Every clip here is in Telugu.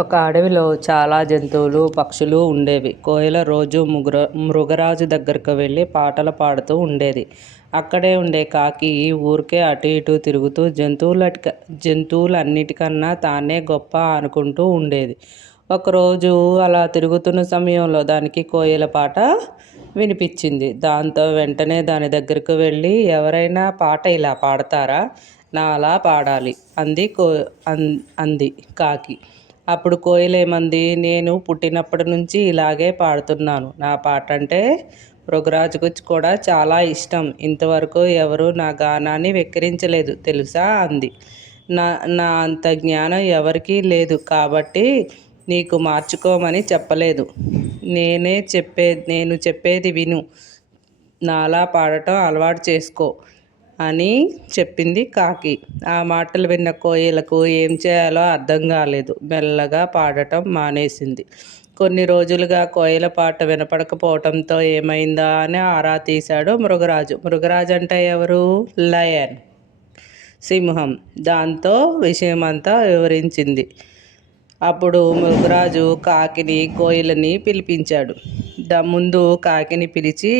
ఒక అడవిలో చాలా జంతువులు, పక్షులు ఉండేవి. కోయిల రోజు మృగరాజు దగ్గరకు వెళ్ళి పాటలు పాడుతూ ఉండేది. అక్కడే ఉండే కాకి ఊరికే అటు ఇటు తిరుగుతూ జంతువులన్నిటికన్నా తానే గొప్ప అనుకుంటూ ఉండేది. ఒకరోజు అలా తిరుగుతున్న సమయంలో దానికి కోయిల పాట వినిపించింది. దాంతో వెంటనే దాని దగ్గరకు వెళ్ళి, ఎవరైనా పాట ఇలా పాడతారా? నా అలా పాడాలి అంది కాకి. అప్పుడు కోయిలేమంది, నేను పుట్టినప్పటి నుంచి ఇలాగే పాడుతున్నాను. నా పాట అంటే మృగరాజుకు కూడా చాలా ఇష్టం. ఇంతవరకు ఎవరు నా గానాన్ని వెక్కిరించలేదు తెలుసా అంది. నా నా అంత జ్ఞానం ఎవరికీ లేదు కాబట్టి నీకు మార్చుకోమని చెప్పలేదు. నేను చెప్పేది విను. నాలా పాడటం అలవాటు చేసుకో అని చెప్పింది కాకి. ఆ మాటలు విన్న కోయిలకు ఏం చేయాలో అర్థం కాలేదు. మెల్లగా పాడటం మానేసింది. కొన్ని రోజులుగా కోయిల పాట వినపడకపోవటంతో ఏమైందా అని ఆరా తీశాడు మృగరాజు. మృగరాజు అంటే ఎవరు? లయన్, సింహం. దాంతో విషయమంతా వివరించింది. అప్పుడు మృగరాజు కాకిని, కోయిలని పిలిపించాడు. ముందు కాకిని పిలిచి,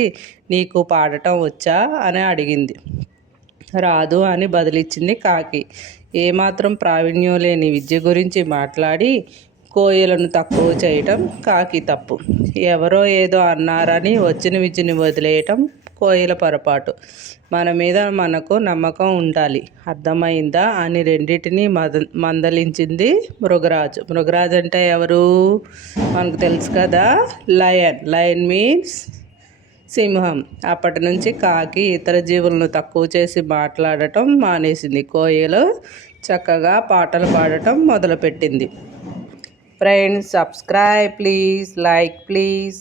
నీకు పాడటం వచ్చా అని అడిగింది. రాదు అని బదిలిచ్చింది కాకి. ఏమాత్రం ప్రావీణ్యం లేని విద్య గురించి మాట్లాడి కోయిలను తక్కువ చేయటం కాకి తప్పు. ఎవరో ఏదో అన్నారని వచ్చిన విద్యని వదిలేయటం కోయిల పొరపాటు. మన మీద మనకు నమ్మకం ఉండాలి, అర్థమైందా అని రెండింటినీ మందలించింది మృగరాజు. మృగరాజు అంటే ఎవరు? మనకు తెలుసు కదా, లయన్. లయన్ మీన్స్ సింహం. అప్పటి నుంచి కాకి ఇతర జీవులను తక్కువ చేసి మాట్లాడటం మానేసింది. కోయిలు చక్కగా పాటలు పాడటం మొదలుపెట్టింది. Friends, subscribe please, like please.